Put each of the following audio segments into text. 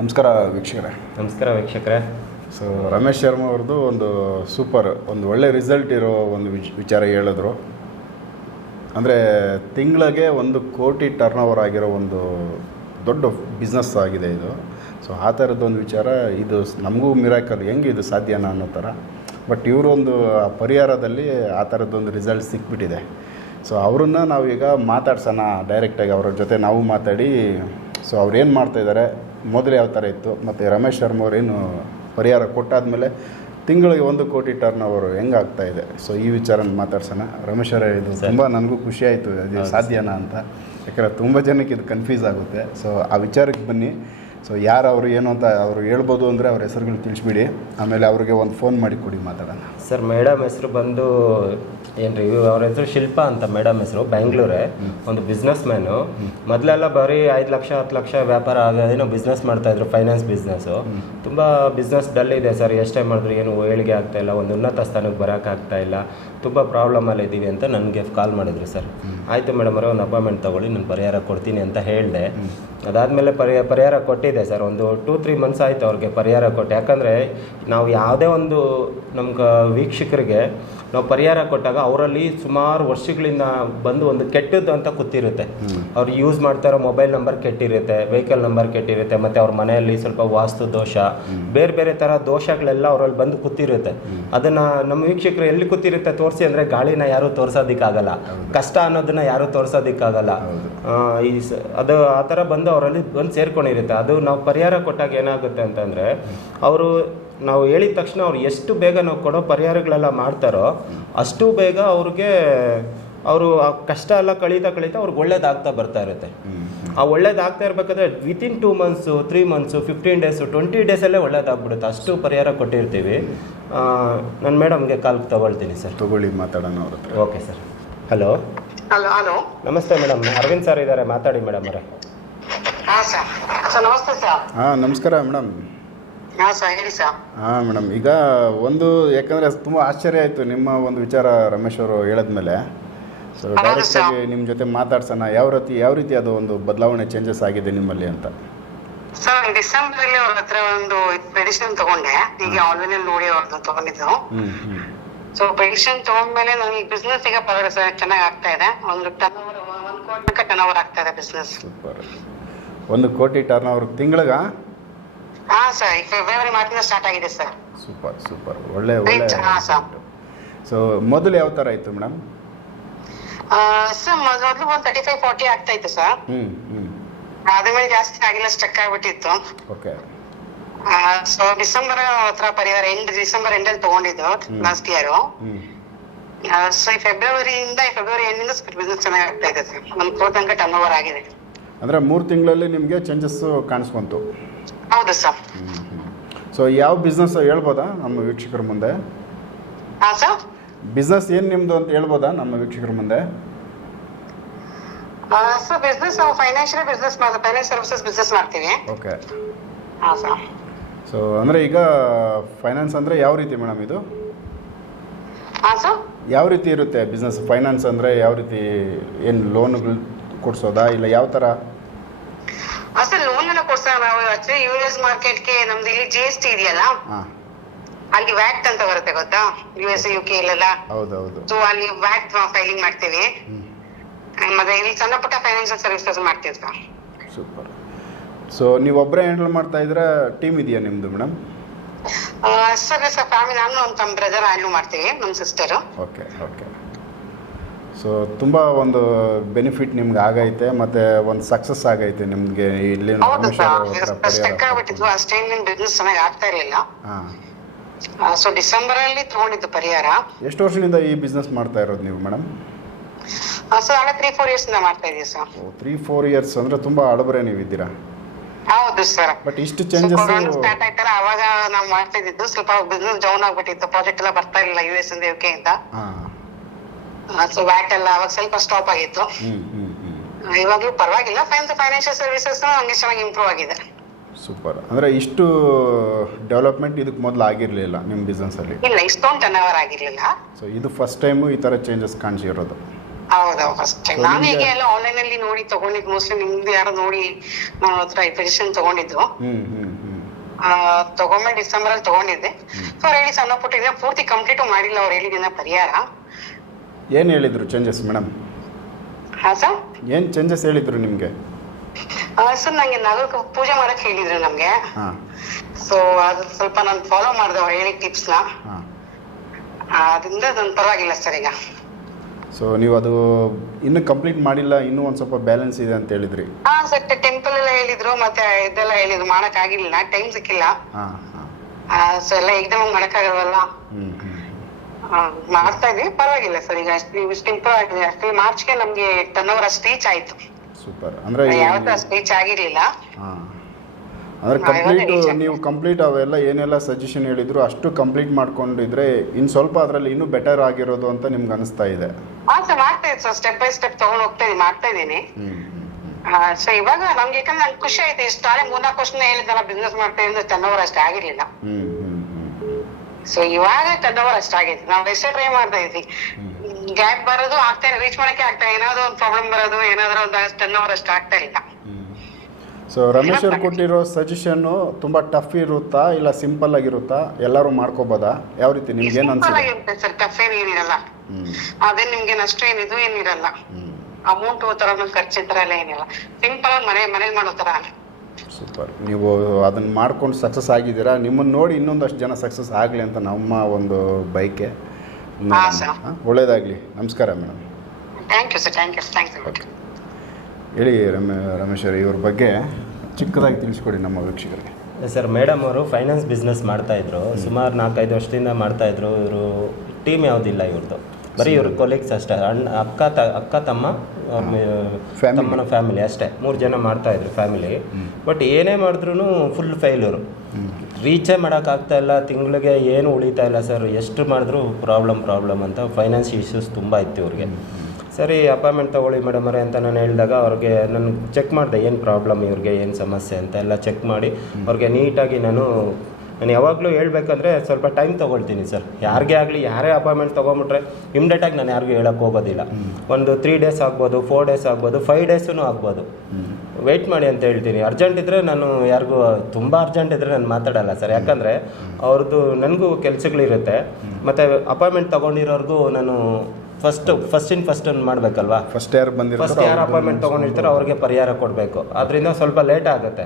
ನಮಸ್ಕಾರ ವೀಕ್ಷಕರೇ. ನಮಸ್ಕಾರ ವೀಕ್ಷಕರೇ. ಸೊ ರಮೇಶ್ ಶರ್ಮಾ ಅವ್ರದ್ದು ಒಂದು ಸೂಪರ್ ಒಂದು ಒಳ್ಳೆ ರಿಸಲ್ಟ್ ಇರೋ ಒಂದು ವಿಚ್ ವಿಚಾರ ಹೇಳಿದ್ರು. ಅಂದರೆ ತಿಂಗಳಿಗೆ ಒಂದು ಕೋಟಿ ಟರ್ನ್ ಓವರ್ ಆಗಿರೋ ಒಂದು ದೊಡ್ಡ ಬಿಸ್ನೆಸ್ ಆಗಿದೆ ಇದು. ಸೊ ಆ ಥರದ್ದೊಂದು ವಿಚಾರ ಇದು ನಮಗೂ ಮಿರಾಕಲ್ ಹೆಂಗೆ ಇದು ಸಾಧ್ಯನಾ ಅನ್ನೋ ಥರ ಬಟ್ ಇವರೊಂದು ಆ ಪರಿಹಾರದಲ್ಲಿ ಆ ಥರದ್ದೊಂದು ರಿಸಲ್ಟ್ ಸಿಕ್ಬಿಟ್ಟಿದೆ. ಸೊ ಅವ್ರನ್ನ ನಾವೀಗ ಮಾತಾಡ್ಸೋಣ ಡೈರೆಕ್ಟಾಗಿ ಅವ್ರ ಜೊತೆ ನಾವು ಮಾತಾಡಿ ಸೊ ಅವ್ರು ಏನು ಮಾಡ್ತಾಯಿದ್ದಾರೆ ಮೊದಲು ಯಾವ ಥರ ಇತ್ತು? ಮತ್ತು ರಮೇಶ್ ಶರ್ಮ ಅವ್ರೇನು ಪರಿಹಾರ ಕೊಟ್ಟಾದಮೇಲೆ ತಿಂಗಳಿಗೆ ಒಂದು ಕೋಟಿ ಟರ್ನ್ ಅವರು ಹೆಂಗೆ ಆಗ್ತಾ ಇದೆ? ಸೊ ಈ ವಿಚಾರ ಮಾತಾಡ್ಸೋಣ. ರಮೇಶ್ ಅವರೇ ಇದು ತುಂಬ ನನಗೂ ಖುಷಿ ಆಯಿತು. ಇದು ಸಾಧ್ಯನಾ ಅಂತ. ಯಾಕಂದರೆ ತುಂಬ ಜನಕ್ಕೆ ಇದು ಕನ್ಫ್ಯೂಸ್ ಆಗುತ್ತೆ. ಸೊ ಆ ವಿಚಾರಕ್ಕೆ ಬನ್ನಿ. ಸೊ ಯಾರು ಅವರು ಏನು ಅಂತ ಅವರು ಹೇಳ್ಬೋದು ಅಂದರೆ ಅವ್ರ ಹೆಸರುಗಳು ತಿಳಿಸ್ಬಿಡಿ. ಆಮೇಲೆ ಅವ್ರಿಗೆ ಒಂದು ಫೋನ್ ಮಾಡಿ ಕೊಡಿ ಮಾತಾಡೋಣ. ಸರ್ ಮೇಡಮ್ ಹೆಸರು ಬಂದು ಏನ್ರಿ ಅವ್ರ ಹೆಸರು ಶಿಲ್ಪಾ ಅಂತ ಮೇಡಮ್ ಹೆಸರು ಬೆಂಗಳೂರೇ ಒಂದು ಬಿಸ್ನೆಸ್ ಮ್ಯಾನು ಮೊದಲೆಲ್ಲ ಬರೀ ಐದು ಲಕ್ಷ ಹತ್ತು ಲಕ್ಷ ವ್ಯಾಪಾರ ಏನೋ ಬಿಸ್ನೆಸ್ ಮಾಡ್ತಾ ಇದ್ರು ಫೈನಾನ್ಸ್ ಬಿಸ್ನೆಸ್ಸು ತುಂಬ ಬಿಸ್ನೆಸ್ ಡಲ್ ಇದೆ ಸರ್ ಎಷ್ಟೇ ಮಾಡಿದ್ರು ಏನು ಏಳಿಗೆ ಆಗ್ತಾಯಿಲ್ಲ ಇಲ್ಲ ಒಂದು ಉನ್ನತ ಸ್ಥಾನಕ್ಕೆ ಬರೋಕ್ಕಾಗ್ತಾ ಇಲ್ಲ. ತುಂಬ ಪ್ರಾಬ್ಲಮಲ್ಲಿ ಇದ್ದೀವಿ ಅಂತ ನನಗೆ ಕಾಲ್ ಮಾಡಿದ್ರು ಸರ್ ಆಯಿತು ಮೇಡಮ್ ಅವರೇ, ಒಂದು ಅಪಾಯಿಂಟ್ಮೆಂಟ್ ತೊಗೊಳ್ಳಿ, ನಾನು ಪರಿಹಾರ ಕೊಡ್ತೀನಿ ಅಂತ ಹೇಳಿದೆ. ಅದಾದಮೇಲೆ ಪರಿ, ಪರಿಹಾರ ಕೊಟ್ಟಿದೆ ಸರ್ ಒಂದು ಟೂ ತ್ರೀ ಮಂತ್ಸ್ ಆಯಿತು ಅವ್ರಿಗೆ ಪರಿಹಾರ ಕೊಟ್ಟು. ಯಾಕಂದರೆ ನಾವು ಯಾವುದೇ ಒಂದು ನಮ್ಗೆ ವೀಕ್ಷಕರಿಗೆ ನಾವು ಪರಿಹಾರ ಕೊಟ್ಟಾಗ ಅವರಲ್ಲಿ ಸುಮಾರು ವರ್ಷಗಳಿಂದ ಬಂದು ಒಂದು ಕೆಟ್ಟದ್ದು ಅಂತ ಕೂತಿರುತ್ತೆ. ಅವ್ರು ಯೂಸ್ ಮಾಡ್ತಾ ಮೊಬೈಲ್ ನಂಬರ್ ಕೆಟ್ಟಿರುತ್ತೆ ವೆಹಿಕಲ್ ನಂಬರ್ ಕೆಟ್ಟಿರುತ್ತೆ, ಮತ್ತು ಅವ್ರ ಮನೆಯಲ್ಲಿ ಸ್ವಲ್ಪ ವಾಸ್ತು ದೋಷ, ಬೇರೆ ಬೇರೆ ಥರ ದೋಷಗಳೆಲ್ಲ ಅವರಲ್ಲಿ ಬಂದು ಕೂತಿರುತ್ತೆ. ಅದನ್ನು ನಮ್ಮ ವೀಕ್ಷಕರು ಎಲ್ಲಿ ಕೂತಿರುತ್ತೆ ತೋರಿಸಿ ಅಂದರೆ ಗಾಳಿನ ಯಾರೂ ತೋರಿಸೋದಕ್ಕಾಗಲ್ಲ. ಕಷ್ಟ ಅನ್ನೋದನ್ನ ಯಾರೂ ತೋರಿಸೋದಕ್ಕಾಗಲ್ಲ. ಈ ಸ- ಅದು ಆ ಥರ ಬಂದು ಅವರಲ್ಲಿ ಬಂದು ಸೇರ್ಕೊಂಡಿರುತ್ತೆ. ಅದು ನಾವು ಪರಿಹಾರ ಕೊಟ್ಟಾಗ ಏನಾಗುತ್ತೆ ಅಂತಂದರೆ ಅವರು ನಾವು ಹೇಳಿದ ತಕ್ಷಣ ಅವ್ರು ಎಷ್ಟು ಬೇಗ ನಾವು ಕೊಡೋ ಪರಿಹಾರಗಳೆಲ್ಲ ಮಾಡ್ತಾರೋ ಅಷ್ಟು ಬೇಗ ಅವ್ರಿಗೆ ಅವರು ಆ ಕಷ್ಟ ಎಲ್ಲ ಕಳೀತಾ ಕಳೀತಾ ಅವ್ರಿಗೆ ಒಳ್ಳೇದಾಗ್ತಾ ಬರ್ತಾ ಇರುತ್ತೆ. ಆ ಒಳ್ಳೇದಾಗ್ತಾ ಇರ್ಬೇಕಾದ್ರೆ within two months three months fifteen days twenty ಡೇಸಲ್ಲೇ ಒಳ್ಳೇದಾಗ್ಬಿಡುತ್ತೆ. ಅಷ್ಟು ಪರಿಹಾರ ಕೊಟ್ಟಿರ್ತೀವಿ. ನಾನು ಮೇಡಮ್ಗೆ ಕಾಲ್ ತಗೊಳ್ತೀನಿ ಸರ್ ತೊಗೊಳ್ಳಿ ಮಾತಾಡೋಣ ಅವ್ರ ಹತ್ರ. Okay sir hello hello hello ನಮಸ್ತೆ ಮೇಡಮ್ ಅರವಿಂದ್ ಸರ್ ಇದ್ದಾರೆ. ಮಾತಾಡಿ ಮೇಡಮ್ ಅವರೇ. ಹಾ ಸರ್ ಸರ್ ನಮಸ್ತೆ ಸರ್ ಹಾಂ ನಮಸ್ಕಾರ ಮೇಡಮ್ ಹಾ ಸರ್ ಹೇಳಿ ಸರ್ ಹಾಂ ಮೇಡಮ್ ಈಗ ಒಂದು ಯಾಕಂದರೆ ತುಂಬ ಆಶ್ಚರ್ಯ ಆಯಿತು ನಿಮ್ಮ ಒಂದು ವಿಚಾರ ರಮೇಶ್ ಅವರು ಹೇಳಿದ್ಮೇಲೆ. ಸೊ ಡೈರೆಕ್ಟಾಗಿ ನಿಮ್ಮ ಜೊತೆ ಮಾತಾಡ್ಸೋಣ. ಯಾವ ರೀತಿ ಯಾವ ರೀತಿ ಅದು ಒಂದು ಬದಲಾವಣೆ ಚೇಂಜಸ್ ಆಗಿದೆ ನಿಮ್ಮಲ್ಲಿ ಅಂತ? ಸರ್ ಡಿಸೆಂಬರ್ ಅಲ್ಲಿ ಅವ್ರ ಹತ್ರ ಒಂದು ಮೆಡಿಸಿನ್ ತಗೊಂಡೆ. ಈಗ ಆನ್ಲೈನ್ ಅಲ್ಲಿ ನೋಡಿ ಅವ್ರದ್ದು ತಗೊಂಡಿದ್ದು. ಸೊ ಮೆಡಿಸಿನ್ ತಗೊಂಡ್ಮೇಲೆ ನನಗೆ ಬಿಸ್ನೆಸ್ ಈಗ ಪರವಾಗಿಲ್ಲ ಸರ್. ಚೆನ್ನಾಗಿ ಆಗ್ತಾ ಇದೆ. ಒಂದು ಟರ್ನ್ ಓವರ್ ಒಂದು ಕೋಟಿ ಟರ್ನ್ ಓವರ್ ಆಗ್ತಾ ಇದೆ ಬಿಸ್ನೆಸ್ ಸೂಪರ್ ಒಂದು ಕೋಟಿ ಟರ್ನ್ ಓವರ್ ತಿಂಗಳಿಗ? ಹಾ ಸರ್ ಈಗ ಫೆಬ್ರವರಿ ಮಾರ್ಚಿಂದ ಸ್ಟಾರ್ಟ್ ಆಗಿದೆ ಸರ್. ಸೂಪರ್ ಸೂಪರ್ ಒಳ್ಳೆ ಒಳ್ಳೆ ಹಾ. ಸೊ ಮೊದಲು ಯಾವ ಥರ ಇತ್ತು ಮೇಡಮ್ ಸರ್ ಮೊದಲು ಒಂದು ತರ್ಟಿ ಫೈವ್ ಫಾರ್ಟಿ ಆಗ್ತಾ ಇತ್ತು ಸರ್ ಅದ್ಮೇಲೆ ಜಾಸ್ತಿ ಆಗಿಲ್ಲ ಸ್ಟಕ್ ಆಗ್ಬಿಟ್ಟಿತ್ತು. ಓಕೆ ಸೊ ಡಿಸೆಂಬರ್ ಹತ್ರ ಪರಿಹಾರ ಎಂಡ್ ಡಿಸೆಂಬರ್ ಎಂಡಲ್ಲಿ ತಗೊಂಡಿದ್ದು ಲಾಸ್ಟ್ ಇಯರ್ ಸೊ ಈ ಫೆಬ್ರವರಿಯಿಂದ ಫೆಬ್ರವರಿ ಎಂಡಿಂದ ಬಿಸ್ನೆಸ್ ಚೆನ್ನಾಗಿ ಆಗ್ತಾ ಇದೆ ಸರ್ ನಮ್ಮ ಕೋಟಿ ತನಕ ಟರ್ನ್ ಓವರ್ ಆಗಿದೆ. ಅಂದ್ರೆ ಮೂರು ತಿಂಗಳಲ್ಲಿ ನಿಮಗೆ ಚೇಂಜಸ್ಸು ಕಾಣಿಸ್ಕೊಂತು ಹೌದು ಸರ್ ಸೊ ಯಾವ ಬಿಸ್ನೆಸ್ ಹೇಳ್ಬೋದಾ ನಮ್ಮ ವೀಕ್ಷಕರ ಮುಂದೆ? ಹಾಂ ಸರ್ ಬಿಸ್ನೆಸ್ ಏನು ನಿಮ್ಮದು ಅಂತ ಹೇಳ್ಬೋದಾ ನಮ್ಮ ವೀಕ್ಷಕರ ಮುಂದೆ? ಸರ್ ಬಿಸ್ನೆಸ್ ನಾವು ಫೈನಾನ್ಷಿಯಲ್ ಬಿಸ್ನೆಸ್ ಮಾಡ್ತೀವಿ ಫೈನಾನ್ಸ್ ಸರ್ವಿಸಸ್ ಬಿಸ್ನೆಸ್ ಮಾಡ್ತೀವಿ. ಓಕೆ ಹಾಂ ಸರ್ ಸೊ ಅಂದರೆ ಈಗ ಫೈನಾನ್ಸ್ ಅಂದರೆ ಯಾವ ರೀತಿ ಮೇಡಮ್ ಇದು? ಹಾಂ ಸರ್ ಯಾವ ರೀತಿ ಇರುತ್ತೆ ಬಿಸ್ನೆಸ್ ಫೈನಾನ್ಸ್ ಅಂದರೆ ಯಾವ ರೀತಿ ಏನು ಲೋನ್ಗಳು ಕೊಡ್ಸೋದಾ ಇಲ್ಲ ಯಾವ ಥರ ಹಾ ಸರ್ ಲೋನ್ ಎಲ್ಲ ಕೊಡ್ಸೋಣ ನಾವು ಆಕ್ಚುಲಿ ಯು ಎಸ್ ಮಾರ್ಕೆಟ್ಗೆ ನಮ್ದು ಇಲ್ಲಿ ಜಿ ಎಸ್ ಟಿ ಇದೆಯಲ್ಲ? ಹಾಂ. ಅಲ್ಲಿ ವ್ಯಾಟ್ ಅಂತ ಬರುತ್ತೆ ಗೊತ್ತಾ? ಯು ಎಸ್ ಯು ಕೆ ಇಲ್ಲೆಲ್ಲ ಹೌದು ಹೌದು ಸೊ ಅಲ್ಲಿ ವ್ಯಾಟ್ ಫೈಲಿಂಗ್ ಮಾಡ್ತೀವಿ. ಮತ್ತೆ ಇಲ್ಲಿ ಸಣ್ಣ ಪುಟ್ಟ ಫೈನಾನ್ಷಿಯಲ್ ಸರ್ವಿಸಸ್ ಮಾಡ್ತೀವಿ ಸರ್ ಸೂಪರ್. ಸೊ ನೀವೊಬ್ಬರೇ ಹ್ಯಾಂಡಲ್ ಮಾಡ್ತಾ ಇದ್ರೆ ಟೀಮ್ ಇದೆಯಾ ನಿಮ್ಮದು ಮೇಡಮ್ ಸರ್ ಸರ್ ಫ್ಯಾಮಿಲಿ ನಾನು ನಮ್ಮ ತಮ್ಮ ಬ್ರದರ್ ಹ್ಯಾಂಡಲ್ ಮಾಡ್ತೀವಿ ನಮ್ಮ ಸಿಸ್ಟರು ಓಕೆ ಓಕೆ ಸೊ ತುಂಬ ಒಂದು ಬೆನಿಫಿಟ್ ನಿಮ್ಗೆ ಆಗೈತೆ ಮತ್ತೆ ಒಂದು ಸಕ್ಸಸ್ ಆಗೈತೆ ನಿಮಗೆ ಇಲ್ಲಿ ಹೌದು ಸರ್ ಸ್ಟಕ್ ಪರಿಹಾರ ಆಗ್ಬಿಟ್ಟಿದ್ವು ಬಿಸ್ನೆಸ್ ಚೆನ್ನಾಗಿ ಆಗ್ತಾ ಇರಲಿಲ್ಲ. ಹಾಂ. ಸೊ ಡಿಸೆಂಬರ್ ಅಲ್ಲಿ ತಗೊಂಡಿದ್ದು ಪರಿಹಾರ. ಎಷ್ಟು ವರ್ಷದಿಂದ ಈ ಬಿಸ್ನೆಸ್ ಮಾಡ್ತಾ ಇರೋದು ನೀವು ಮೇಡಮ್ ಸೊ ಹಳೆ ತ್ರೀ ಫೋರ್ ಇಯರ್ಸ್ ಇಂದ ಮಾಡ್ತಾ ಇದೀವಿ ಸರ್ ತ್ರೀ ಫೋರ್ ಇಯರ್ಸ್ ಅಂದರೆ ತುಂಬ ನೀವು ನೀವಿದ್ದೀರಾ? ಹೌದು ಸರ್ ಬಟ್ ಇಷ್ಟು ಚೇಂಜಸ್ ಸ್ಟಾರ್ಟ್ ಆಯ್ತಲ್ಲ ಅವಾಗ ನಾವು ಮಾಡ್ತಾ ಇದ್ದಿದ್ದು ಸ್ವಲ್ಪ ಬಿಸ್ನೆಸ್ ಡೌನ್ ಆಗ್ಬಿಟ್ಟಿತ್ತು. ಪ್ರಾಜೆಕ್ಟ್ ಎಲ್ಲ ಬರ್ತಾ ಇರಲಿಲ್ಲ ಯು ಎಸ್ ಇಂದ ಯು ಕೆ ಇಂದ. ಸೊ ವ್ಯಾಟ್ ಎಲ್ಲ ಅವಾಗ ಸ್ವಲ್ಪ ಸ್ಟಾಪ್ ಆಗಿತ್ತು. ಇವಾಗಲೂ ಪರವಾಗಿಲ್ಲ ಫೈನ್ ಫೈನಾನ್ಷಿಯಲ್ ಸರ್ವಿಸಸ್ ಹಂಗೆ ಚೆನ್ನಾಗಿ ಇಂಪ್ರೂವ್ ಆಗಿದೆ. ಸೂಪರ್ ಅಂದ್ರೆ ಇಷ್ಟು ಡೆವಲಪ್ಮೆಂಟ್ ಇದಕ್ಕೆ ಮೊದಲು ಆಗಿರಲಿಲ್ಲ ನಿಮ್ಮ ಬಿಸ್ನೆಸ್ಸಲ್ಲಿ ಇಲ್ಲ ಇಷ್ಟೊಂದು ಟರ್ನ್ ಓವರ್ ಆಗಿರಲಿಲ್ಲ. ಸೊ ಇದು ಫಸ್ಟ್ ಟೈಮು ಈ ಥರ ಚೇಂಜಸ್ ಕಾಣಿಸಿರೋದು. ಹೌದು ಫಸ್ಟ್ ಟೈಮ್ ನಾನು ಹೇಗೆ ಎಲ್ಲ ಆನ್ಲೈನ್ ಅಲ್ಲಿ ನೋಡಿ ತಗೊಂಡಿದ್ ಮೋಸ್ಟ್ಲಿ ನಿಮ್ದು ಯಾರೋ ನೋಡಿ ನಾನು ಹತ್ರ ಪೊಸಿಷನ್ ತಗೊಂಡಿದ್ದು. ಹ್ಞೂ ತಗೊಂಬಂದ್ ಡಿಸೆಂಬರ್ ಅಲ್ಲಿ ತಗೊಂಡಿದ್ದೆ. ಸೊ ಅವ್ರು ಹೇಳಿ ಸಣ್ಣ ಪುಟ್ಟ ಪೂರ್ತಿ ಕಂಪ್ಲೀಟ್ ಮಾಡಿಲ್ಲ ಅವ್ರು ಹೇಳಿದ ಪರಿಹಾರ. ಏನು ಹೇಳಿದ್ರು ಚೇಂಜಸ್ ಮೇಡಮ್ ಹಾ ಸರ್ ಏನು ಚೇಂಜಸ್ ಹೇಳಿದ್ರು ನಿಮಗೆ? ಸರ್ ನಂಗೆ ನಗರಕ್ಕೆ ಪೂಜೆ ಮಾಡಕ್ ಹೇಳಿದ್ರು ನಮ್ಗೆ. ಹಾಂ. ಸೊ ಅದು ಸ್ವಲ್ಪ ನಾನು ಫಾಲೋ ಮಾಡಿದೆ ಅವ್ರು ಹೇಳಿ ಟಿಪ್ಸ್ನ ನ. ಅದರಿಂದ ಅದೊಂದು ಪರವಾಗಿಲ್ಲ ಸರ್ ಈಗ. ಸೊ ನೀವು ಅದು ಇನ್ನು ಕಂಪ್ಲೀಟ್ ಮಾಡಿಲ್ಲ ಇನ್ನೂ ಒಂದು ಸ್ವಲ್ಪ ಬ್ಯಾಲೆನ್ಸ್ ಇದೆ ಅಂತ ಹೇಳಿದ್ರಿ. ಹಾ ಸರ್ ಟೆಂಪಲ್ ಎಲ್ಲ ಹೇಳಿದ್ರು ಮತ್ತೆ ಇದೆಲ್ಲ ಹೇಳಿದ್ರು ಮಾಡಕ್ ಆಗಿಲ್ಲ ಟೈಮ್ ಸಿಕ್ಕಿಲ್ಲ. ಹಾಂ ಹಾಂ. ಸೊ ಎಲ್ಲ ಎಕ್ಸಾಮ್ ಮಾಡಕ್ ಆಗಲ್ವಲ್ಲ? ಹ್ಞೂ ಹ್ಞೂ ಆ, ಮಾಡ್ತಾ ಇದ್ವಿ ಪರವಾಗಿಲ್ಲ ಸರ್ ಈಗ ಅಷ್ಟು ಇಷ್ಟು ಇಂಪ್ರೂವ್ ಆಗಿದೆ ಅಷ್ಟು ಮಾರ್ಚ್ಗೆ ನಮ್ಗೆ ಟರ್ನ್ ಓವರ್ ಅಷ್ಟು ರೀಚ್ ಆಯ್ತು. ಸೂಪರ್. ಅಂದ್ರೆ ಯಾವತ್ತೂ ಅಷ್ಟು ರೀಚ್ ಆಗಿರ್ಲಿಲ್ಲ. ಹಾಂ. ಅಂದರೆ ಕಂಪ್ಲೀಟ್ ನೀವು ಕಂಪ್ಲೀಟ್ ಅವೆಲ್ಲ ಏನೆಲ್ಲ ಸಜೆಷನ್ ಹೇಳಿದ್ರು ಅಷ್ಟು ಕಂಪ್ಲೀಟ್ ಮಾಡ್ಕೊಂಡಿದ್ರೆ ಇನ್ನು ಸ್ವಲ್ಪ ಅದರಲ್ಲಿ ಇನ್ನೂ ಬೆಟರ್ ಆಗಿರೋದು ಅಂತ ನಿಮ್ಗೆ ಅನಿಸ್ತಾ ಇದೆ. ಹಾ ಸರ್ ಮಾಡ್ತಾ ಇದ್ದೀನಿ ಸರ್ ಸ್ಟೆಪ್ ಬೈ ಸ್ಟೆಪ್ ತಗೊಂಡ್ ಹೋಗ್ತಾ ಇದೀನಿ ಮಾಡ್ತಾ ಇದ್ದೀನಿ. ಸೊ ಇವಾಗ ನಮ್ಗೆ ಯಾಕಂದ್ರೆ ನಂಗೆ ಖುಷಿ ಆಯ್ತು ಇಷ್ಟು ತಾಳೆ ಮೂರ್ನಾಲ್ಕು ವರ್ಷ ಹೇಳಿದ್ದಲ್ಲ ಬಿಸ್ನೆಸ್ ಮಾಡ್ತಾ ಇದ್ರೆ ಟರ್ನ್ ಓವರ್ ಅಷ್ಟು ಆಗಿರ್ಲಿಲ್ಲ. ಸೊ ಇವಾಗ ಟರ್ನ್ ಓವರ್ ಅಷ್ಟು ಆಗೈತಿ ನಾವು ಎಷ್ಟೇ ಟ್ರೈ ಮಾಡ್ತಾ ಇದ್ವಿ. ಗ್ಯಾಪ್ ಬರೋದು ಆಗ್ತಾ ರೀಚ್ ಮಾಡಕ್ಕೆ ಆಗ್ತಾ. ಏನಾದ್ರು ಒಂದು ಪ್ರಾಬ್ಲಮ್ ಬರೋದು ಏನಾದ್ರು ಒಂದು ಟೆನ್ ಅವರ್ ಅಷ್ಟು ಆಗ್ತಾ ಇಲ್ಲ. ಸೊ ರಮೇಶ್ ಅವ್ರು ಕೊಟ್ಟಿರೋ ಸಜೆಷನ್ನು ತುಂಬ ಟಫ್ ಇರುತ್ತಾ ಇಲ್ಲ ಸಿಂಪಲ್ ಆಗಿರುತ್ತಾ? ಎಲ್ಲರೂ ಮಾಡ್ಕೋಬೋದಾ? ಯಾವ ರೀತಿ ನಿಮ್ಗೆ ಏನು ಸಿಂಪಲ್ ಆಗಿರುತ್ತೆ ಸರ್ ಟಫ್ ಏನಿರಲ್ಲ. ಅದೇ ನಿಮ್ಗೆ ನಷ್ಟ ಏನಿದು ಏನಿರಲ್ಲ. ಹ್ಞೂ ಅಮೌಂಟ್ ತರ ಖರ್ಚು ತರ ಎಲ್ಲ ಏನಿಲ್ಲ. ಸಿಂಪಲ್ ಆಗಿ ಮನೆ ಮನೇಲಿ ಮಾಡೋ ತರ. ಸೂಪರ್ ನೀವು ಅದನ್ನ ಮಾಡ್ಕೊಂಡು ಸಕ್ಸಸ್ ಆಗಿದ್ದೀರಾ? ನಿಮ್ಮನ್ನು ನೋಡಿ ಇನ್ನೊಂದಷ್ಟು ಜನ ಸಕ್ಸಸ್ ಆಗಲಿ ಅಂತ ನಮ್ಮ ಒಂದು ಬೈಕೆ. ಒಳ್ಳೇದಾಗಲಿ. ನಮಸ್ಕಾರ madam thank you sir thank you thanks okay ಹೇಳಿ ರಮೇ ರಮೇಶ್ವರ ಇವ್ರ ಬಗ್ಗೆ ಚಿಕ್ಕದಾಗಿ ತಿಳಿಸ್ಕೊಡಿ ನಮ್ಮ ವೀಕ್ಷಕರಿಗೆ. ಸರ್ ಮೇಡಮ್ ಅವರು ಫೈನಾನ್ಸ್ ಬಿಸ್ನೆಸ್ ಮಾಡ್ತಾಯಿದ್ರು ಸುಮಾರು ನಾಲ್ಕೈದು ವರ್ಷದಿಂದ ಮಾಡ್ತಾಯಿದ್ರು ಇವರು ಟೀಮ್ ಯಾವುದಿಲ್ಲ ಇವ್ರದ್ದು ಬರೀ ಇವ್ರ ಕೊಲೀಗ್ಸ್ ಅಷ್ಟೇ. ಅಣ್ಣ ಅಕ್ಕ ತ ಅಕ್ಕ ತಮ್ಮ ತಮ್ಮನ ಫ್ಯಾಮಿಲಿ ಅಷ್ಟೇ. ಮೂರು ಜನ ಮಾಡ್ತಾಯಿದ್ರು ಫ್ಯಾಮಿಲಿ ಬಟ್ ಏನೇ ಮಾಡಿದ್ರು ಫುಲ್ ಫೇಲ್ಯೂರು ರೀಚೇ ಮಾಡೋಕ್ಕಾಗ್ತಾ ಇಲ್ಲ. ತಿಂಗಳಿಗೆ ಏನು ಉಳಿತಾ ಇಲ್ಲ ಸರ್ ಎಷ್ಟು ಮಾಡಿದ್ರು ಪ್ರಾಬ್ಲಮ್ ಪ್ರಾಬ್ಲಮ್ ಅಂತ ಫೈನಾನ್ಸ್ ಇಶ್ಯೂಸ್ ತುಂಬ ಇತ್ತು ಇವ್ರಿಗೆ. ಸರಿ ಅಪಾಯಿಂಟ್ಮೆಂಟ್ ತೊಗೊಳ್ಳಿ ಮೇಡಮ್ ಅವರೇ ಅಂತ ನಾನು ಹೇಳಿದಾಗ ಅವ್ರಿಗೆ ನಾನು ಚೆಕ್ ಮಾಡಿದೆ ಏನು ಪ್ರಾಬ್ಲಮ್ ಇವ್ರಿಗೆ ಏನು ಸಮಸ್ಯೆ ಅಂತ ಎಲ್ಲ ಚೆಕ್ ಮಾಡಿ ಅವ್ರಿಗೆ ನೀಟಾಗಿ ನಾನು ನಾನು ಯಾವಾಗಲೂ ಹೇಳಬೇಕಂದ್ರೆ ಸ್ವಲ್ಪ ಟೈಮ್ ತೊಗೊಳ್ತೀನಿ ಸರ್ ಯಾರಿಗೇ ಆಗಲಿ ಯಾರೇ ಅಪಾಯಿಂಟ್ಮೆಂಟ್ ತೊಗೊಂಬಿಟ್ರೆ ಇಮ್ಡಿಯೇಟಾಗಿ ನಾನು ಯಾರಿಗೂ ಹೇಳೋಕ್ಕೆ ಹೋಗೋದಿಲ್ಲ. ಒಂದು ತ್ರೀ ಡೇಸ್ ಆಗ್ಬೋದು ಫೋರ್ ಡೇಸ್ ಆಗ್ಬೋದು ಫೈವ್ ಡೇಸೂ ಆಗ್ಬೋದು. ವೆಯ್ಟ್ ಮಾಡಿ ಅಂತ ಹೇಳ್ತೀನಿ. ಅರ್ಜೆಂಟ್ ಇದ್ದರೆ ನಾನು ಯಾರಿಗೂ ತುಂಬ ಅರ್ಜೆಂಟ್ ಇದ್ದರೆ ನಾನು ಮಾತಾಡಲ್ಲ ಸರ್ ಯಾಕಂದರೆ ಅವ್ರದ್ದು ನನಗೂ ಕೆಲಸಗಳಿರುತ್ತೆ. ಮತ್ತು ಅಪಾಯಿಂಟ್ಮೆಂಟ್ ತೊಗೊಂಡಿರೋರ್ಗೂ ನಾನು ಫಸ್ಟ್ ಫಸ್ಟ್ ಇನ್ ಫಸ್ಟ್ ಮಾಡಬೇಕಲ್ವಾ? ಫಸ್ಟ್ ಯಾರು ಫಸ್ಟ್ ಬಂದಿರ್ತಾರೋ ಯಾರು ಅಪಾಯಿಂಟ್ಮೆಂಟ್ ತೊಗೊಂಡಿರ್ತಾರೋ ಅವ್ರಿಗೆ ಪರಿಹಾರ ಕೊಡಬೇಕು. ಅದರಿಂದ ಸ್ವಲ್ಪ ಲೇಟ್ ಆಗುತ್ತೆ.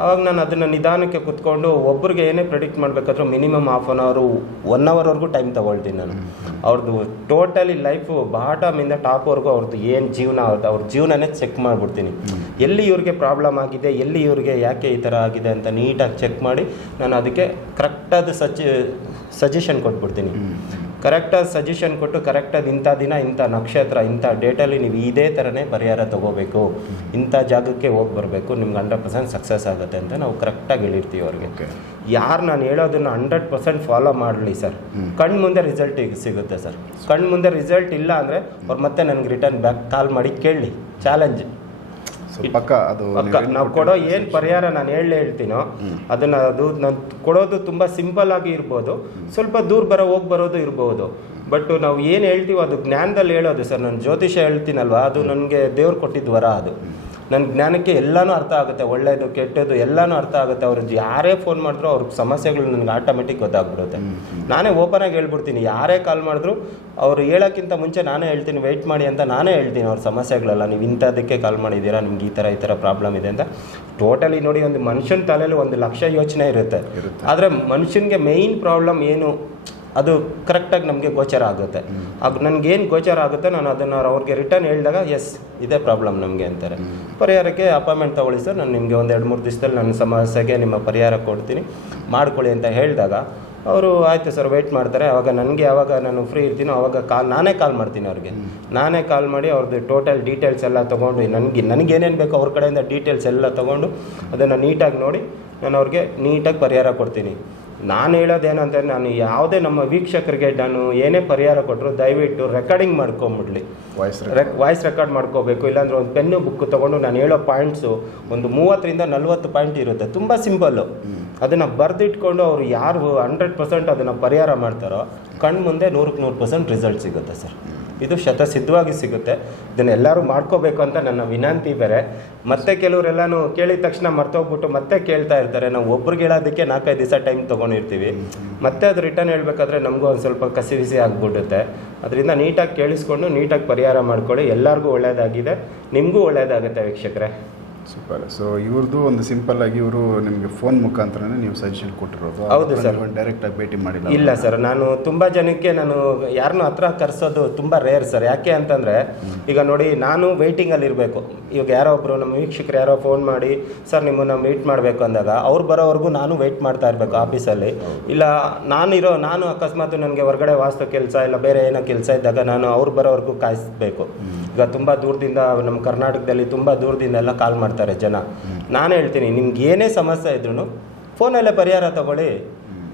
ಆವಾಗ ನಾನು ಅದನ್ನು ನಿಧಾನಕ್ಕೆ ಕುತ್ಕೊಂಡು ಒಬ್ಬರಿಗೆ ಏನೇ predict ಮಾಡಬೇಕಾದ್ರೂ minimum half an hour one ಅವರ್ವರೆಗೂ time ತೊಗೊಳ್ತೀನಿ ನಾನು. ಅವ್ರದ್ದು ಟೋಟಲಿ ಲೈಫು ಬಾಟಮಿಂದ ಟಾಪ್ವರೆಗೂ ಅವ್ರದ್ದು ಏನು ಜೀವನ ಅವ್ರದ್ದು ಅವ್ರ ಜೀವನನೇ ಚೆಕ್ ಮಾಡಿಬಿಡ್ತೀನಿ. ಎಲ್ಲಿ ಇವ್ರಿಗೆ ಪ್ರಾಬ್ಲಮ್ ಆಗಿದೆ ಎಲ್ಲಿ ಇವ್ರಿಗೆ ಯಾಕೆ ಈ ಥರ ಆಗಿದೆ ಅಂತ ನೀಟಾಗಿ ಚೆಕ್ ಮಾಡಿ ನಾನು ಅದಕ್ಕೆ ಕರೆಕ್ಟಾದ ಸಜ್ ಸಜೆಷನ್ ಕೊಟ್ಬಿಡ್ತೀನಿ. ಕರೆಕ್ಟಾಗಿ ಸಜೆಷನ್ ಕೊಟ್ಟು ಕರೆಕ್ಟಾಗಿ ಇಂಥ ದಿನ ಇಂಥ ನಕ್ಷತ್ರ ಇಂಥ ಡೇಟಲ್ಲಿ ನೀವು ಇದೇ ಥರನೇ ಪರಿಹಾರ ತೊಗೋಬೇಕು. ಇಂಥ ಜಾಗಕ್ಕೆ ಹೋಗಿ ಬರಬೇಕು ನಿಮ್ಗೆ ಹಂಡ್ರೆಡ್ ಪರ್ಸೆಂಟ್ ಸಕ್ಸಸ್ ಆಗುತ್ತೆ ಅಂತ ನಾವು ಕರೆಕ್ಟಾಗಿ ಹೇಳಿರ್ತೀವಿ ಅವ್ರಿಗೆ. ಯಾರು ನಾನು ಹೇಳೋದನ್ನು ಹಂಡ್ರೆಡ್ ಪರ್ಸೆಂಟ್ ಫಾಲೋ ಮಾಡಲಿ ಸರ್. ಕಣ್ಣು ಮುಂದೆ ರಿಸಲ್ಟ್ ಸಿಗುತ್ತೆ ಸರ್. ಕಣ್ಣು ಮುಂದೆ ರಿಸಲ್ಟ್ ಇಲ್ಲ ಅಂದರೆ ಅವ್ರು ಮತ್ತೆ ನನಗೆ ರಿಟರ್ನ್ ಬ್ಯಾಕ್ ಕಾಲ್ ಮಾಡಿ ಕೇಳಿ. ಚಾಲೆಂಜ್. ಸೊ ಪಕ್ಕ ಅದು ಪಕ್ಕ. ನಾವು ಕೊಡೋ ಏನು ಪರಿಹಾರ ನಾನು ಹೇಳಿ ಹೇಳ್ತೀನೋ ಅದನ್ನ ಅದು ನಾನು ಕೊಡೋದು ತುಂಬ ಸಿಂಪಲ್ ಆಗಿ ಇರ್ಬೋದು ಸ್ವಲ್ಪ ದೂರ ಬರೋ ಹೋಗಿ ಬರೋದು ಇರ್ಬೋದು. ಬಟ್ ನಾವು ಏನು ಹೇಳ್ತೀವೋ ಅದು ಜ್ಞಾನದಲ್ಲಿ ಹೇಳೋದು ಸರ್ ನಾನು ಜ್ಯೋತಿಷ ಹೇಳ್ತೀನಲ್ವಾ ಅದು ನನಗೆ ದೇವ್ರು ಕೊಟ್ಟಿದ್ವರ ವರ ಅದು. ನನ್ನ ಜ್ಞಾನಕ್ಕೆ ಎಲ್ಲನೂ ಅರ್ಥ ಆಗುತ್ತೆ ಒಳ್ಳೆಯದು ಕೆಟ್ಟದ್ದು ಎಲ್ಲನೂ ಅರ್ಥ ಆಗುತ್ತೆ. ಅವ್ರು ಯಾರೇ ಫೋನ್ ಮಾಡಿದ್ರು ಅವ್ರ ಸಮಸ್ಯೆಗಳು ನನಗೆ ಆಟೋಮೆಟಿಕ್ ಗೊತ್ತಾಗ್ಬಿಡುತ್ತೆ. ನಾನೇ ಓಪನ್ ಆಗಿ ಹೇಳ್ಬಿಡ್ತೀನಿ ಯಾರೇ ಕಾಲ್ ಮಾಡಿದ್ರು ಅವ್ರು ಹೇಳೋಕ್ಕಿಂತ ಮುಂಚೆ ನಾನೇ ಹೇಳ್ತೀನಿ ವೆಯ್ಟ್ ಮಾಡಿ ಅಂತ ನಾನೇ ಹೇಳ್ತೀನಿ ಅವ್ರ ಸಮಸ್ಯೆಗಳೆಲ್ಲ. ನೀವು ಇಂಥದ್ದಕ್ಕೆ ಕಾಲ್ ಮಾಡಿದ್ದೀರಾ ನಿಮ್ಗೆ ಈ ಥರ ಈ ಥರ ಪ್ರಾಬ್ಲಮ್ ಇದೆ ಅಂತ. ಟೋಟಲಿ ನೋಡಿ ಒಂದು ಮನುಷ್ಯನ ತಲೆಯಲ್ಲಿ ಒಂದು ಲಕ್ಷ ಯೋಚನೆ ಇರುತ್ತೆ. ಆದರೆ ಮನುಷ್ಯನಿಗೆ ಮೇಯ್ನ್ ಪ್ರಾಬ್ಲಮ್ ಏನು? ಅದು ಕರೆಕ್ಟಾಗಿ ನಮಗೆ ಗೋಚರ ಆಗುತ್ತೆ. ಆಗ ನನಗೇನು ಗೋಚರ ಆಗುತ್ತೆ, ನಾನು ಅದನ್ನು ಅವ್ರಿಗೆ ರಿಟರ್ನ್ ಹೇಳಿದಾಗ ಎಸ್ ಇದೇ ಪ್ರಾಬ್ಲಮ್ ನಮಗೆ ಅಂತಾರೆ. ಪರಿಹಾರಕ್ಕೆ ಅಪಾಯಿಂಟ್ಮೆಂಟ್ ತೊಗೊಳ್ಳಿ ಸರ್ ನಾನು ನಿಮಗೆ ಒಂದು ಎರಡು ಮೂರು ದಿವಸದಲ್ಲಿ ನನ್ನ ಸಮಸ್ಯೆಗೆ ನಿಮ್ಮ ಪರಿಹಾರ ಕೊಡ್ತೀನಿ, ಮಾಡ್ಕೊಳ್ಳಿ ಅಂತ ಹೇಳಿದಾಗ, ಅವರು ಆಯಿತು ಸರ್ ವೆಯ್ಟ್ ಮಾಡ್ತಾರೆ. ಆವಾಗ ನನಗೆ ಯಾವಾಗ ನಾನು ಫ್ರೀ ಇರ್ತೀನೋ ಆವಾಗ ಕಾಲ್ ನಾನೇ ಕಾಲ್ ಮಾಡ್ತೀನಿ ಅವ್ರಿಗೆ. ನಾನೇ ಕಾಲ್ ಮಾಡಿ ಅವ್ರದ್ದು ಟೋಟಲ್ ಡೀಟೇಲ್ಸ್ ಎಲ್ಲ ತೊಗೊಂಡು, ನನಗೆ ನನಗೇನೇನು ಬೇಕೋ ಅವ್ರ ಕಡೆಯಿಂದ ಡೀಟೇಲ್ಸ್ ಎಲ್ಲ ತೊಗೊಂಡು, ಅದನ್ನು ನೀಟಾಗಿ ನೋಡಿ, ನಾನು ಅವ್ರಿಗೆ ನೀಟಾಗಿ ಪರಿಹಾರ ಕೊಡ್ತೀನಿ. ನಾನು ಹೇಳೋದೇನಂದರೆ ನಾನು ಯಾವುದೇ ನಮ್ಮ ವೀಕ್ಷಕರಿಗೆ ನಾನು ಏನೇ ಪರಿಹಾರ ಕೊಟ್ಟರು ದಯವಿಟ್ಟು ರೆಕಾರ್ಡಿಂಗ್ ಮಾಡ್ಕೊಂಬಿಡ್ಲಿ. ವಾಯ್ಸ್ ರೆಕ್ ವಾಯ್ಸ್ ರೆಕಾರ್ಡ್ ಮಾಡ್ಕೋಬೇಕು ಇಲ್ಲಾಂದರೆ ಒಂದು ಪೆನ್ನು ಬುಕ್ ತೊಗೊಂಡು ನಾನು ಹೇಳೋ ಪಾಯಿಂಟ್ಸು ಒಂದು ಮೂವತ್ತರಿಂದ ನಲ್ವತ್ತು ಪಾಯಿಂಟ್ ಇರುತ್ತೆ. ತುಂಬ ಸಿಂಪಲ್ಲು ಅದನ್ನು ಬರೆದಿಟ್ಕೊಂಡು ಅವರು ಯಾರು ಹಂಡ್ರೆಡ್ ಪರ್ಸೆಂಟ್ ಅದನ್ನು ಪರಿಹಾರ ಮಾಡ್ತಾರೋ ಕಣ್ಣು ಮುಂದೆ ನೂರಕ್ಕೆ ನೂರು ಪರ್ಸೆಂಟ್ ರಿಸಲ್ಟ್ ಸಿಗುತ್ತೆ ಸರ್. ಇದು ಶತಸಿದ್ಧವಾಗಿ ಸಿಗುತ್ತೆ. ಇದನ್ನೆಲ್ಲರೂ ಮಾಡ್ಕೋಬೇಕು ಅಂತ ನನ್ನ ವಿನಂತಿ ಬೇರೆ. ಮತ್ತೆ ಕೆಲವರೆಲ್ಲನೂ ಕೇಳಿದ ತಕ್ಷಣ ಮರ್ತೋಗ್ಬಿಟ್ಟು ಮತ್ತೆ ಕೇಳ್ತಾ ಇರ್ತಾರೆ. ನಾವು ಒಬ್ರಿಗೆ ಹೇಳೋದಕ್ಕೆ ನಾಲ್ಕೈದು ದಿವಸ ಟೈಮ್ ತೊಗೊಂಡಿರ್ತೀವಿ. ಮತ್ತೆ ಅದು ರಿಟರ್ನ್ ಹೇಳಬೇಕಾದ್ರೆ ನಮಗೂ ಒಂದು ಸ್ವಲ್ಪ ಕಸಿ ಬಿಸಿ ಆಗಿಬಿಡುತ್ತೆ. ಅದರಿಂದ ನೀಟಾಗಿ ಕೇಳಿಸ್ಕೊಂಡು ನೀಟಾಗಿ ಪರಿಹಾರ ಮಾಡ್ಕೊಳ್ಳಿ. ಎಲ್ಲರಿಗೂ ಒಳ್ಳೆಯದಾಗಿದೆ ನಿಮಗೂ ಒಳ್ಳೆಯದಾಗುತ್ತೆ ವೀಕ್ಷಕರೇ. ಸೂಪರ್ ಸೊ ಇವ್ರದ್ದು ಒಂದು ಸಿಂಪಲ್ ಆಗಿ ಇವರು ನಿಮಗೆ ಫೋನ್ ಮುಖಾಂತರನೇ ನೀವು ಸಜೆಷನ್ ಕೊಟ್ಟಿರೋದು. ಹೌದು ಸರ್. ಡೈರೆಕ್ಟ್ ಆಗಿ ಭೇಟಿ ಮಾಡಿಲ್ಲ ಇಲ್ಲ ಸರ್. ನಾನು ತುಂಬ ಜನಕ್ಕೆ ನಾನು ಯಾರನ್ನೂ ಹತ್ರ ಕರೆಸೋದು ತುಂಬ ರೇರ್ ಸರ್. ಯಾಕೆ ಅಂತಂದರೆ ಈಗ ನೋಡಿ ನಾನು ವೇಟಿಂಗಲ್ಲಿ ಇರಬೇಕು. ಇವಾಗ ಯಾರೋ ಒಬ್ಬರು ನಮ್ಮ ವೀಕ್ಷಕರು ಯಾರೋ ಫೋನ್ ಮಾಡಿ ಸರ್ ನಿಮ್ಮನ್ನು ಮೀಟ್ ಮಾಡಬೇಕು ಅಂದಾಗ ಅವ್ರು ಬರೋವರೆಗೂ ನಾನು ವೆಯ್ಟ್ ಮಾಡ್ತಾ ಇರಬೇಕು ಆಫೀಸಲ್ಲಿ ಇಲ್ಲ ನಾನಿರೋ ನಾನು ಅಕಸ್ಮಾತ್ ನನಗೆ ಹೊರಗಡೆ ವಾಸ್ತು ಕೆಲಸ ಇಲ್ಲ ಬೇರೆ ಏನೋ ಕೆಲಸ ಇದ್ದಾಗ ನಾನು ಅವ್ರು ಬರೋವರೆಗೂ ಕಾಯಿಸ್ಬೇಕು. ಈಗ ತುಂಬ ದೂರದಿಂದ ನಮ್ಮ ಕರ್ನಾಟಕದಲ್ಲಿ ತುಂಬ ದೂರದಿಂದ ಎಲ್ಲ ಕಾಲ್ ಮಾಡ್ತಾರೆ ಜನ. ನಾನು ಹೇಳ್ತೀನಿ, ನಿಮ್ಗೆ ಏನೇ ಸಮಸ್ಯೆ ಇದ್ರೂ ಫೋನಲ್ಲೇ ಪರಿಹಾರ ತಗೊಳ್ಳಿ.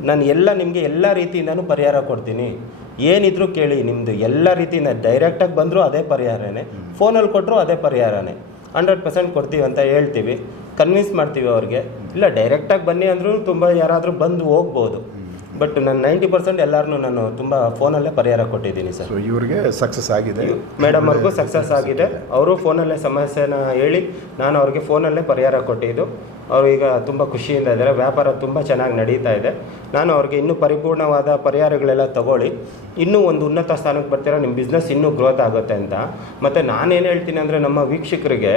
ನಾನು ಎಲ್ಲ ನಿಮಗೆ ಎಲ್ಲ ರೀತಿಯಿಂದನೂ ಪರಿಹಾರ ಕೊಡ್ತೀನಿ. ಏನಿದ್ರು ಕೇಳಿ ನಿಮ್ಮದು ಎಲ್ಲ ರೀತಿಯಿಂದ ಡೈರೆಕ್ಟಾಗಿ ಬಂದರೂ ಅದೇ ಪರಿಹಾರನೇ. ಫೋನಲ್ಲಿ ಕೊಟ್ಟರು ಅದೇ ಪರಿಹಾರನೇ. ಹಂಡ್ರೆಡ್ ಪರ್ಸೆಂಟ್ ಕೊಡ್ತೀವಿ ಅಂತ ಹೇಳ್ತೀವಿ. ಕನ್ವಿನ್ಸ್ ಮಾಡ್ತೀವಿ ಅವ್ರಿಗೆ. ಇಲ್ಲ ಡೈರೆಕ್ಟಾಗಿ ಬನ್ನಿ ಅಂದರೂ ತುಂಬ ಯಾರಾದರೂ ಬಂದು ಹೋಗ್ಬೋದು. ಬಟ್ ನಾನು ನೈಂಟಿ ಪರ್ಸೆಂಟ್ ಎಲ್ಲರನ್ನೂ ನಾನು ತುಂಬ ಫೋನಲ್ಲೇ ಪರಿಹಾರ ಕೊಟ್ಟಿದ್ದೀನಿ ಸರ್. ಸೊ ಇವ್ರಿಗೆ ಸಕ್ಸಸ್ ಆಗಿದೆ. ಮೇಡಮ್ ಅವ್ರಿಗೂ ಸಕ್ಸಸ್ ಆಗಿದೆ. ಅವರು ಫೋನಲ್ಲೇ ಸಮಸ್ಯೆನ ಹೇಳಿ ನಾನು ಅವ್ರಿಗೆ ಫೋನಲ್ಲೇ ಪರಿಹಾರ ಕೊಟ್ಟಿದ್ದು. ಅವರು ಈಗ ತುಂಬ ಖುಷಿಯಿಂದ ಇದ್ದಾರೆ. ವ್ಯಾಪಾರ ತುಂಬ ಚೆನ್ನಾಗಿ ನಡೀತಾ ಇದೆ. ನಾನು ಅವ್ರಿಗೆ ಇನ್ನೂ ಪರಿಪೂರ್ಣವಾದ ಪರಿಹಾರಗಳೆಲ್ಲ ತಗೊಳ್ಳಿ. ಇನ್ನೂ ಒಂದು ಉನ್ನತ ಸ್ಥಾನಕ್ಕೆ ಬರ್ತೀರಾ ನಿಮ್ಮ ಬಿಸ್ನೆಸ್ ಇನ್ನೂ ಗ್ರೋತ್ ಆಗುತ್ತೆ ಅಂತ. ಮತ್ತು ನಾನೇನು ಹೇಳ್ತೀನಿ ಅಂದರೆ ನಮ್ಮ ವೀಕ್ಷಕರಿಗೆ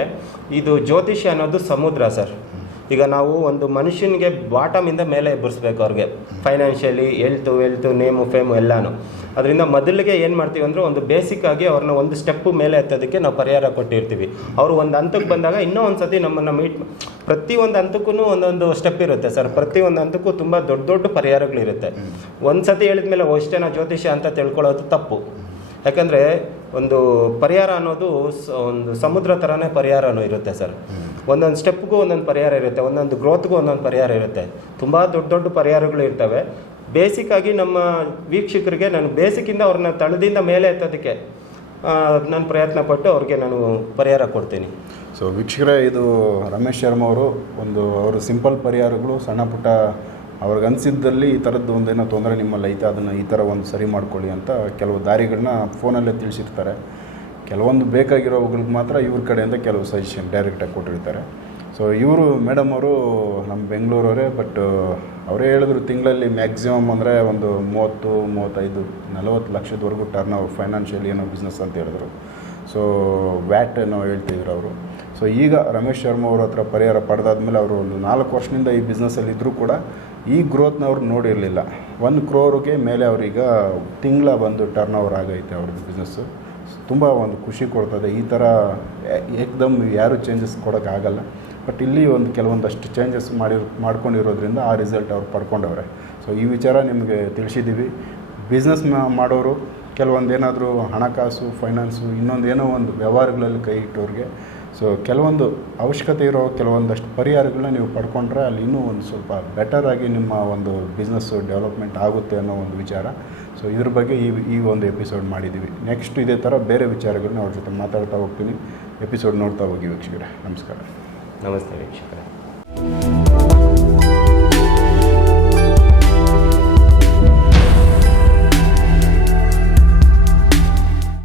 ಇದು ಜ್ಯೋತಿಷ್ಯ ಅನ್ನೋದು ಸಮುದ್ರ ಸರ್. ಈಗ ನಾವು ಒಂದು ಮನುಷ್ಯನಿಗೆ ಬಾಟಮಿಂದ ಮೇಲೆ ಎಬ್ಬರಿಸ್ಬೇಕು ಅವ್ರಿಗೆ. Financially health wealth name fame ಎಲ್ಲಾನು. ಅದರಿಂದ ಮೊದಲಿಗೆ ಏನು ಮಾಡ್ತೀವಿ ಅಂದರೆ ಒಂದು ಬೇಸಿಕ್ ಆಗಿ ಅವ್ರನ್ನ ಒಂದು ಸ್ಟೆಪ್ಪು ಮೇಲೆ ಎತ್ತೋದಕ್ಕೆ ನಾವು ಪರಿಹಾರ ಕೊಟ್ಟಿರ್ತೀವಿ. ಅವರು ಒಂದು ಹಂತಕ್ಕೆ ಬಂದಾಗ ಇನ್ನೂ ಒಂದು ಸತಿ ನಮ್ಮನ್ನು ಮೀಟ್ ಪ್ರತಿಯೊಂದು ಹಂತಕ್ಕೂ ಒಂದೊಂದು ಸ್ಟೆಪ್ ಇರುತ್ತೆ ಸರ್. ಪ್ರತಿಯೊಂದು ಹಂತಕ್ಕೂ ತುಂಬ ದೊಡ್ಡ ದೊಡ್ಡ ಪರಿಹಾರಗಳಿರುತ್ತೆ. ಒಂದು ಸತಿ ಹೇಳಿದ್ಮೇಲೆ ಓ ಜ್ಯೋತಿಷ ಜ್ಯೋತಿಷ್ಯ ಅಂತ ತಿಳ್ಕೊಳ್ಳೋದು ತಪ್ಪು. ಯಾಕಂದರೆ ಒಂದು ಪರಿಹಾರ ಅನ್ನೋದು ಸ- ಒಂದು ಸಮುದ್ರ ಥರನೇ ಪರಿಹಾರನೂ ಇರುತ್ತೆ ಸರ್. ಒಂದೊಂದು ಸ್ಟೆಪ್ಗೂ ಒಂದೊಂದು ಪರಿಹಾರ ಇರುತ್ತೆ ಒಂದೊಂದು ಗ್ರೋತ್ಗೂ ಒಂದೊಂದು ಪರಿಹಾರ ಇರುತ್ತೆ. ತುಂಬ ದೊಡ್ಡ ದೊಡ್ಡ ಪರಿಹಾರಗಳು ಇರ್ತವೆ. ಬೇಸಿಕ್ ಆಗಿ ನಮ್ಮ ವೀಕ್ಷಕರಿಗೆ ನಾನು ಬೇಸಿಕ್ಕಿಂದ ಅವ್ರನ್ನ ತಳದಿಂದ ಮೇಲೆ ಎತ್ತೋದಕ್ಕೆ ನಾನು ಪ್ರಯತ್ನ ಪಟ್ಟು ಅವ್ರಿಗೆ ನಾನು ಪರಿಹಾರ ಕೊಡ್ತೀನಿ. ಸೊ ವೀಕ್ಷಕರೇ ಇದು ರಮೇಶ್ ಶರ್ಮಾ ಅವರು ಒಂದು ಅವರು ಸಿಂಪಲ್ ಪರಿಹಾರಗಳು ಸಣ್ಣ ಪುಟ್ಟ ಅವ್ರಿಗೆ ಅನಿಸಿದ್ದಲ್ಲಿ ಈ ಥರದ್ದು ಒಂದೇನೋ ತೊಂದರೆ ನಿಮ್ಮಲ್ಲಿ ಐತೆ, ಅದನ್ನು ಈ ಥರ ಒಂದು ಸರಿ ಮಾಡ್ಕೊಳ್ಳಿ ಅಂತ ಕೆಲವು ದಾರಿಗಳನ್ನ ಫೋನಲ್ಲೇ ತಿಳಿಸಿರ್ತಾರೆ. ಕೆಲವೊಂದು ಬೇಕಾಗಿರೋಗಳಿಗೆ ಮಾತ್ರ ಇವ್ರ ಕಡೆಯಿಂದ ಕೆಲವು ಸಜೆಷನ್ ಡೈರೆಕ್ಟಾಗಿ ಕೊಟ್ಟಿರ್ತಾರೆ. ಸೊ ಇವರು ಮೇಡಮ್ ಅವರು ನಮ್ಮ ಬೆಂಗಳೂರವರೇ ಬಟ್ ಅವರೇ ಹೇಳಿದ್ರು ತಿಂಗಳಲ್ಲಿ ಮ್ಯಾಕ್ಸಿಮಮ್ ಅಂದರೆ ಒಂದು ಮೂವತ್ತು, ಮೂವತ್ತೈದು, ನಲವತ್ತು ಲಕ್ಷದವರೆಗೂ ಟರ್ನ್ ಅವರ್ ಫೈನಾನ್ಷಿಯಲಿ ಏನೋ ಬಿಸ್ನೆಸ್ ಅಂತ ಹೇಳಿದ್ರು. ಸೊ ವ್ಯಾಟ್ ಏನೋ ಹೇಳ್ತಿದ್ರು ಅವರು. ಸೊ ಈಗ ರಮೇಶ್ ಶರ್ಮಾ ಅವ್ರ ಹತ್ರ ಪರಿಹಾರ ಪಡೆದಾದ್ಮೇಲೆ ಅವರು ಒಂದು ನಾಲ್ಕು ವರ್ಷದಿಂದ ಈ ಬಿಸ್ನೆಸ್ಸಲ್ಲಿ ಇದ್ದರೂ ಕೂಡ ಈ ಗ್ರೋತ್ನ ಅವ್ರು ನೋಡಿರಲಿಲ್ಲ. ಒಂದು ಕ್ರೋರ್ಗೆ ಮೇಲೆ ಅವ್ರೀಗ ತಿಂಗಳ ಬಂದು ಟರ್ನ್ ಓವರ್ ಆಗೈತೆ ಅವ್ರದ್ದು ಬಿಸ್ನೆಸ್ಸು ತುಂಬ ಒಂದು ಖುಷಿ ಕೊಡ್ತದೆ. ಈ ಥರ ಏಕ್ದಮ್ ಯಾರೂ ಚೇಂಜಸ್ ಕೊಡೋಕ್ಕಾಗಲ್ಲ ಬಟ್ ಇಲ್ಲಿ ಒಂದು ಕೆಲವೊಂದಷ್ಟು ಚೇಂಜಸ್ ಮಾಡಿರ್, ಮಾಡ್ಕೊಂಡಿರೋದ್ರಿಂದ ಆ ರಿಸಲ್ಟ್ ಅವ್ರು ಪಡ್ಕೊಂಡವ್ರೆ. ಸೊ ಈ ವಿಚಾರ ನಿಮಗೆ ತಿಳಿಸಿದ್ದೀವಿ ಬಿಸ್ನೆಸ್ ಮಾಡೋರು, ಕೆಲವೊಂದೇನಾದರೂ ಹಣಕಾಸು ಫೈನಾನ್ಸು ಇನ್ನೊಂದು ಏನೋ ಒಂದು ವ್ಯವಹಾರಗಳಲ್ಲಿ ಕೈ ಇಟ್ಟವ್ರಿಗೆ ಸೊ ಕೆಲವೊಂದು ಅವಶ್ಯಕತೆ ಇರೋ ಕೆಲವೊಂದಷ್ಟು ಪರಿಹಾರಗಳನ್ನ ನೀವು ಪಡ್ಕೊಂಡ್ರೆ ಅಲ್ಲಿ ಇನ್ನೂ ಒಂದು ಸ್ವಲ್ಪ ಬೆಟರ್ ಆಗಿ ನಿಮ್ಮ ಒಂದು ಬಿಸ್ನೆಸ್ಸು ಡೆವಲಪ್ಮೆಂಟ್ ಆಗುತ್ತೆ ಅನ್ನೋ ಒಂದು ವಿಚಾರ. ಸೊ ಇದ್ರ ಬಗ್ಗೆ ಈ ಈ ಒಂದು ಎಪಿಸೋಡ್ ಮಾಡಿದ್ದೀವಿ. ನೆಕ್ಸ್ಟ್ ಇದೇ ಥರ ಬೇರೆ ವಿಚಾರಗಳನ್ನ ಅವ್ರ ಜೊತೆ ಮಾತಾಡ್ತಾ ಹೋಗ್ತೀನಿ. ಎಪಿಸೋಡ್ ನೋಡ್ತಾ ಹೋಗಿ ವೀಕ್ಷಕರೇ. ನಮಸ್ಕಾರ. ನಮಸ್ತೆ ವೀಕ್ಷಕರೇ.